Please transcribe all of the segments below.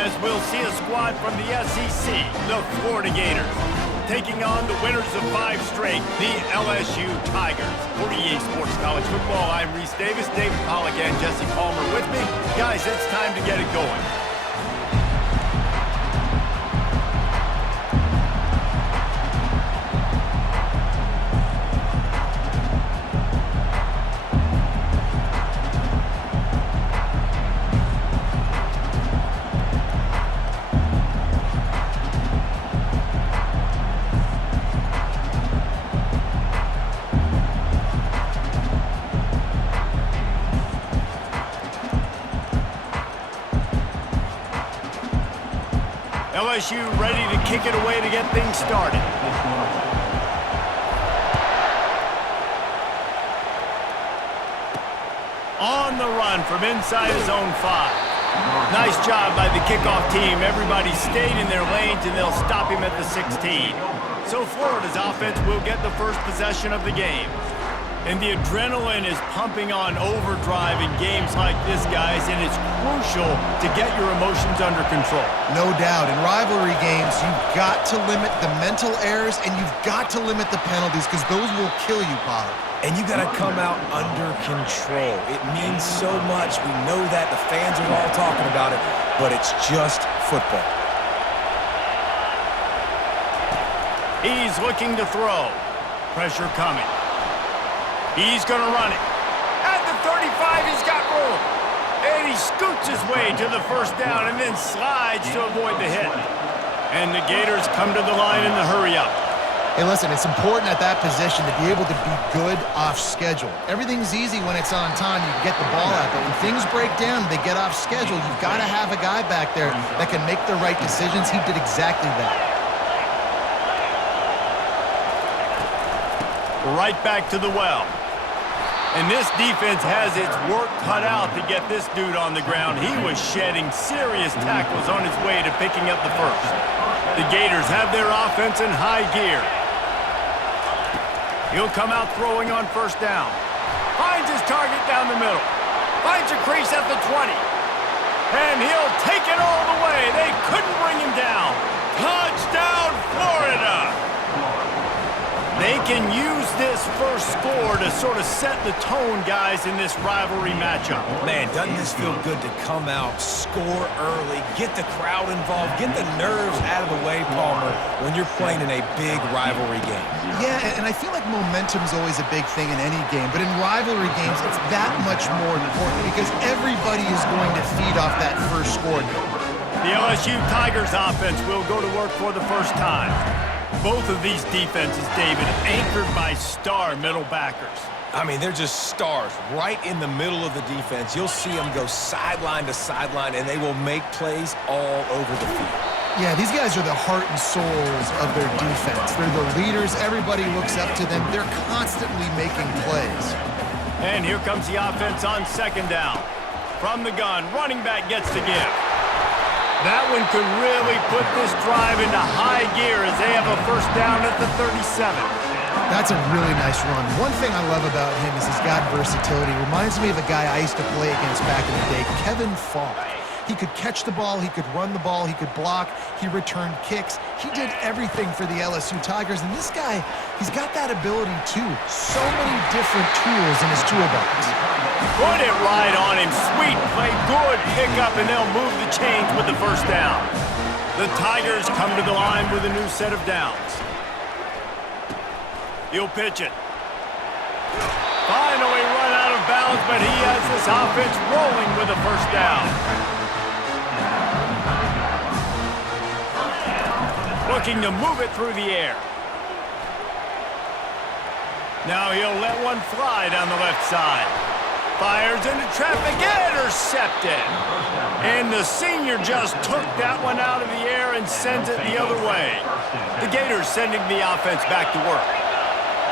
as we'll see a squad from the SEC, the Florida Gators, taking on the winners of 5 straight, the LSU Tigers. For EA Sports College Football, I'm Reese Davis, David Pollack and Jesse Palmer with me. Guys, it's time to get it going. LSU ready to kick it away to get things started. On the run from inside his own 5. Nice job by the kickoff team. Everybody stayed in their lanes, and they'll stop him at the 16. So Florida's offense will get the first possession of the game. And the adrenaline is pumping on overdrive in games like this, guys, and it's crucial to get your emotions under control. No doubt. In rivalry games, you've got to limit the mental errors, and you've got to limit the penalties because those will kill you, Pollard. And you got to come out under control. It means so much. We know that. The fans are all talking about it, but it's just football. He's looking to throw. Pressure coming. He's going to run it. At the 35, he's got room. And he scoots his way to the first down and then slides to avoid the hit. And the Gators come to the line in the hurry-up. Hey, listen, it's important at that position to be able to be good off schedule. Everything's easy when it's on time. You get the ball out, but when things break down, they get off schedule. You've got to have a guy back there that can make the right decisions. He did exactly that. Right back to the well. And this defense has its work cut out to get this dude on the ground. He was shedding serious tackles on his way to picking up the first. The Gators have their offense in high gear. He'll come out throwing on first down. Finds his target down the middle. Finds a crease at the 20. And he'll take it all the way. They couldn't bring him down. Touchdown, Florida! They can use this first score to sort of set the tone, guys, in this rivalry matchup. Man, doesn't this feel good to come out, score early, get the crowd involved, get the nerves out of the way, Palmer, when you're playing in a big rivalry game? Yeah, and I feel like momentum's always a big thing in any game, but in rivalry games, it's that much more important because everybody is going to feed off that first score. The LSU Tigers offense will go to work for the first time. Both of these defenses, David, anchored by star middle backers. I mean, they're just stars right in the middle of the defense. You'll see them go sideline to sideline, and they will make plays all over the field. Yeah, these guys are the heart and souls of their defense. They're the leaders. Everybody looks up to them. They're constantly making plays. And here comes the offense on second down. From the gun, running back gets to give. That one could really put this drive into high gear as they have a first down at the 37. That's a really nice run. One thing I love about him is he's got versatility. Reminds me of a guy I used to play against back in the day, Kevin Falk. He could catch the ball, he could run the ball, he could block, he returned kicks. He did everything for the LSU Tigers, and this guy, he's got that ability too. So many different tools in his toolbox. Put it right on him. Sweet play, good pickup, and they'll move the chains with the first down. The Tigers come to the line with a new set of downs. He'll pitch it. Finally run out of bounds, but he has this offense rolling with a first down. Looking to move it through the air. Now he'll let one fly down the left side. Fires into traffic, intercepted. And the senior just took that one out of the air and sends it the other way. The Gators sending the offense back to work.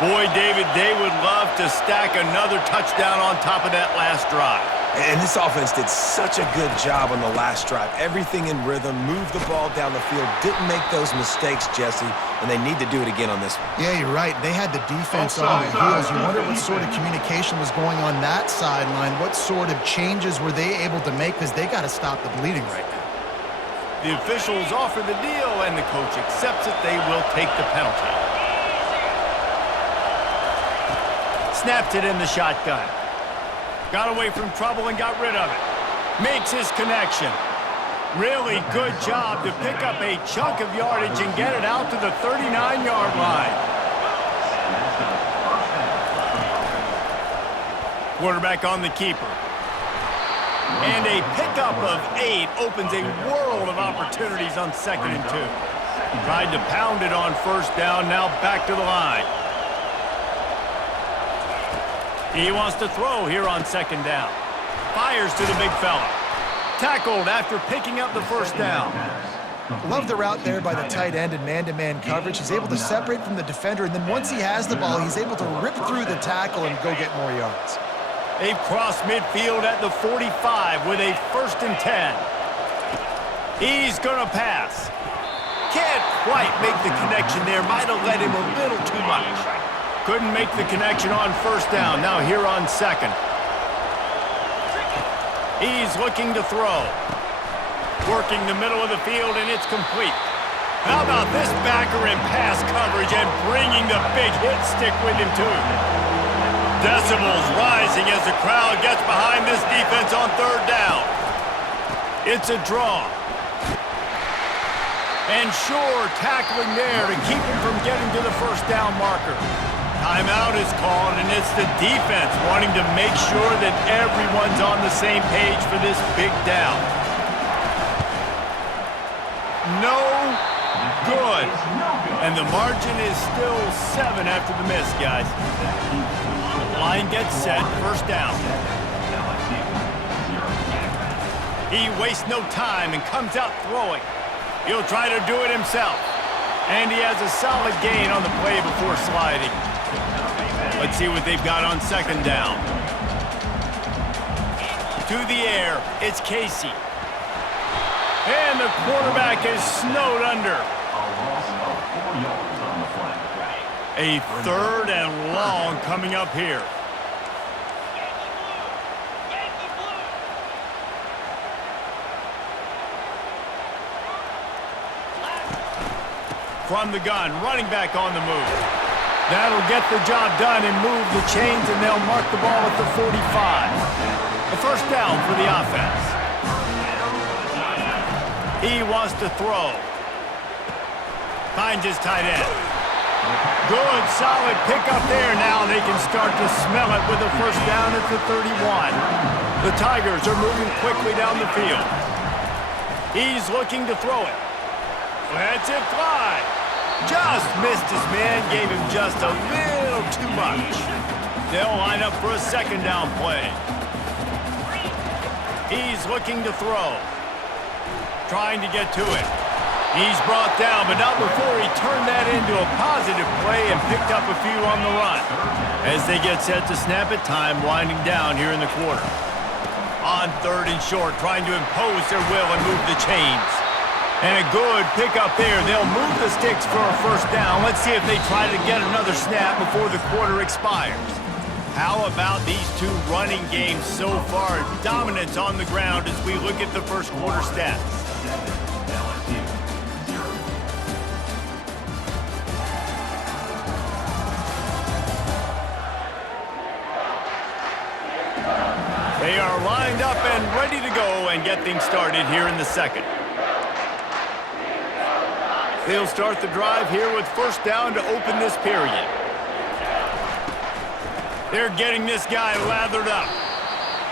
Boy, David, they would love to stack another touchdown on top of that last drive. And this offense did such a good job on the last drive. Everything in rhythm, moved the ball down the field, didn't make those mistakes, Jesse, and they need to do it again on this one. Yeah, you're right. They had the defense on their heels. You wonder what sort of communication was going on that sideline. What sort of changes were they able to make because they got to stop the bleeding right now. The officials offer the deal, and the coach accepts it. They will take the penalty. Snapped it in the shotgun. Got away from trouble and got rid of it. Makes his connection. Really good job to pick up a chunk of yardage and get it out to the 39-yard line. Quarterback on the keeper. And a pickup of 8 opens a world of opportunities on 2nd and 2. Tried to pound it on 1st down, now back to the line. He wants to throw here on 2nd down. Fires to the big fella. Tackled after picking up the 1st down. Love the route there by the tight end in man-to-man coverage. He's able to separate from the defender, and then once he has the ball, he's able to rip through the tackle and go get more yards. They've crossed midfield at the 45 with a 1st and 10. He's going to pass. Can't quite make the connection there. Might have let him a little too much. Couldn't make the connection on 1st down. Now here on 2nd. He's looking to throw. Working the middle of the field, and it's complete. How about this backer in pass coverage and bringing the big hit stick with him, too. Decibels rising as the crowd gets behind this defense on 3rd down. It's a draw. And sure, tackling there to keep him from getting to the 1st down marker. Timeout is called, and it's the defense wanting to make sure that everyone's on the same page for this big down. No good. And the margin is still 7 after the miss, guys. Line gets set, 1st down. He wastes no time and comes out throwing. He'll try to do it himself. And he has a solid gain on the play before sliding. Let's see what they've got on 2nd down. To the air, it's Casey. And the quarterback is snowed under. A 3rd and long coming up here. From the gun, running back on the move. That'll get the job done and move the chains, and they'll mark the ball at the 45. A 1st down for the offense. He wants to throw. Finds his tight end. Good, solid pickup there. Now they can start to smell it with a 1st down at the 31. The Tigers are moving quickly down the field. He's looking to throw it. Lets it fly. Just missed his man, gave him just a little too much. They'll line up for a 2nd down play. He's looking to throw. Trying to get to it. He's brought down, but not before he turned that into a positive play and picked up a few on the run. As they get set to snap it, time winding down here in the quarter. On 3rd and short, trying to impose their will and move the chains. And a good pickup there. They'll move the sticks for a 1st down. Let's see if they try to get another snap before the quarter expires. How about these two running games so far? Dominance on the ground as we look at the 1st quarter stats. They are lined up and ready to go and get things started here in the 2nd. They'll start the drive here with 1st down to open this period. They're getting this guy lathered up.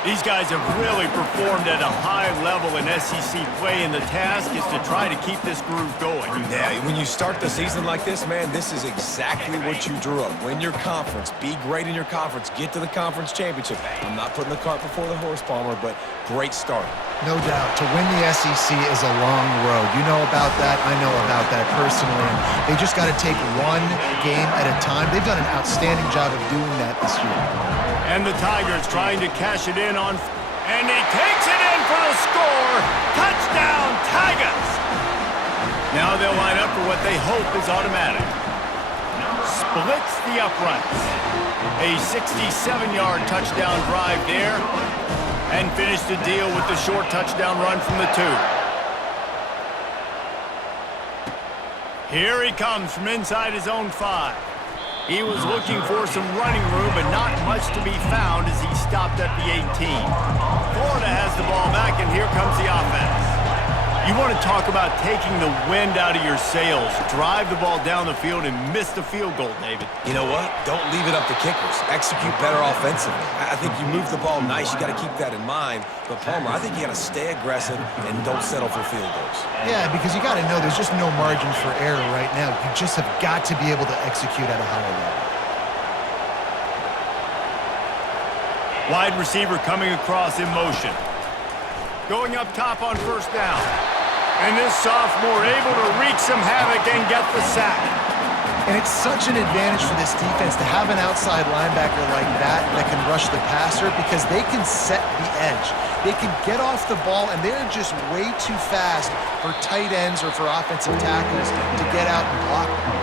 These guys have really performed at a high level in SEC play, and the task is to try to keep this groove going. Yeah, when you start the season like this, man, this is exactly what you drew up. Win your conference, be great in your conference, get to the conference championship. I'm not putting the cart before the horse, Palmer, but great start. No doubt. To win the SEC is a long road. You know about that. I know about that personally. And they just got to take one game at a time. They've done an outstanding job of doing that this year. And the Tigers trying to cash it in on... And he takes it in for the score. Touchdown, Tigers! Now they'll line up for what they hope is automatic. Splits the uprights. A 67-yard touchdown drive there. And finish the deal with the short touchdown run from the 2. Here he comes from inside his own 5. He was looking for some running room, but not much to be found as he stopped at the 18. Florida has the ball back, and here comes the offense. You want to talk about taking the wind out of your sails. Drive the ball down the field and miss the field goal, David. You know what? Don't leave it up to kickers. Execute better offensively. I think you move the ball nice. You got to keep that in mind. But, Palmer, I think you got to stay aggressive and don't settle for field goals. Yeah, because you got to know there's just no margin for error right now. You just have got to be able to execute at a higher level. Wide receiver coming across in motion. Going up top on first down. And this sophomore able to wreak some havoc and get the sack. And it's such an advantage for this defense to have an outside linebacker like that can rush the passer because they can set the edge. They can get off the ball, and they're just way too fast for tight ends or for offensive tackles to get out and block them.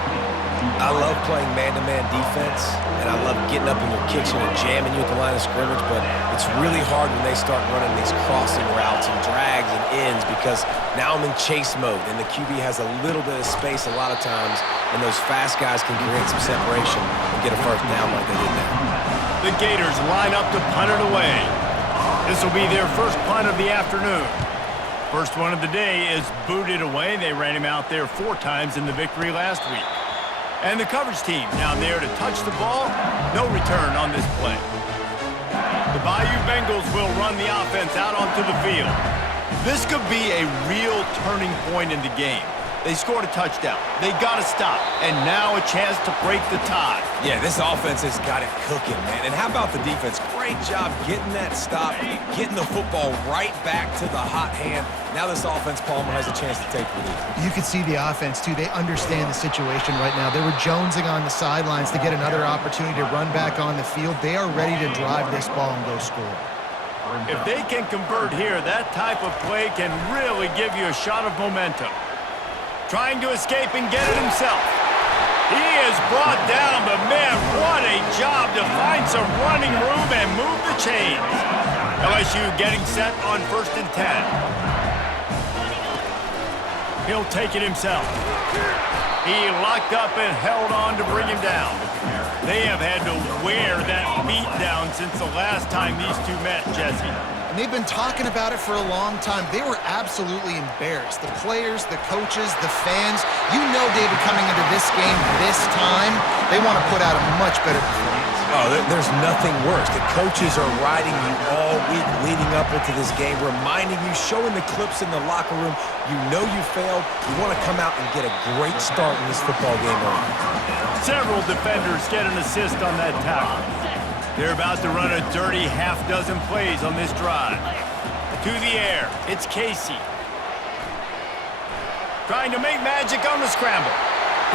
I love playing man-to-man defense, and I love getting up in your kitchen and jamming you at the line of scrimmage, but it's really hard when they start running these crossing routes and drags and ends because now I'm in chase mode, and the QB has a little bit of space a lot of times, and those fast guys can create some separation and get a first down like they did there. The Gators line up to punt it away. This will be their first punt of the afternoon. First one of the day is booted away. They ran him out there 4 times in the victory last week. And the coverage team down there to touch the ball. No return on this play. The Bayou Bengals will run the offense out onto the field. This could be a real turning point in the game. They scored a touchdown. They got to stop. And now a chance to break the tie. Yeah, this offense has got it cooking, man. And how about the defense? Great job getting that stop, getting the football right back to the hot hand. Now this offense, Palmer, has a chance to take the lead. You can see the offense, too. They understand the situation right now. They were jonesing on the sidelines to get another opportunity to run back on the field. They are ready to drive this ball and go score. If they can convert here, that type of play can really give you a shot of momentum. Trying to escape and get it himself. He is brought down, but man, what a job to find some running room and move the chains. LSU getting set on 1st and 10. He'll take it himself. He locked up and held on to bring him down. They have had to wear that beat down since the last time these two met, Jesse. And they've been talking about it for a long time. They were absolutely embarrassed. The players, the coaches, the fans. You know, David, coming into this game this time, they want to put out a much better performance. Oh, there's nothing worse. The coaches are riding you all week leading up into this game, reminding you, showing the clips in the locker room. You know you failed. You want to come out and get a great start in this football game early. Several defenders get an assist on that tackle. They're about to run a dirty half-dozen plays on this drive. To the air, it's Casey. Trying to make magic on the scramble.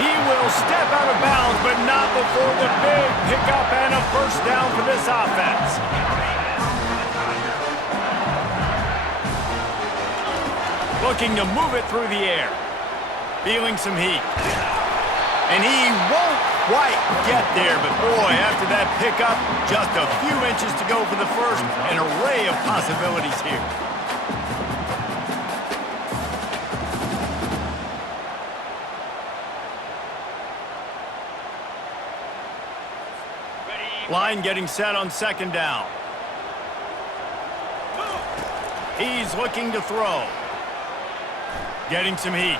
He will step out of bounds, but not before the big pickup and a first down for this offense. Looking to move it through the air. Feeling some heat. And he won't quite get there, but boy, after that pickup, just a few inches to go for the first, an array of possibilities here. Line getting set on 2nd down. He's looking to throw. Getting some heat.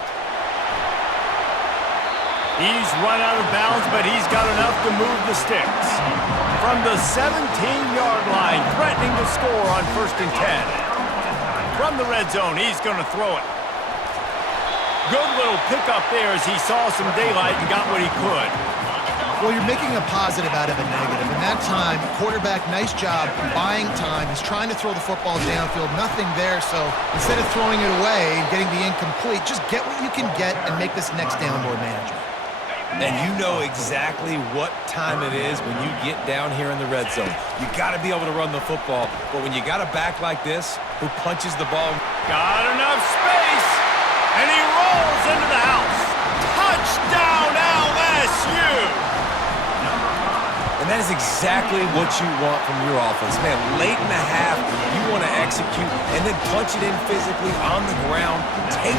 He's run out of bounds, but he's got enough to move the sticks. From the 17-yard line, threatening to score on 1st and 10. From the red zone, he's going to throw it. Good little pickup there as he saw some daylight and got what he could. Well, you're making a positive out of a negative. And that time, quarterback, nice job buying time. He's trying to throw the football downfield. Nothing there, so instead of throwing it away and getting the incomplete, just get what you can get and make this next down more manageable. And you know exactly what time it is when you get down here in the red zone. You got to be able to run the football, but when you got a back like this who punches the ball. Got enough space, and he rolls into the house. Touchdown, LSU! And that is exactly what you want from your offense. Man, late in the half, you want to execute and then punch it in physically on the ground, take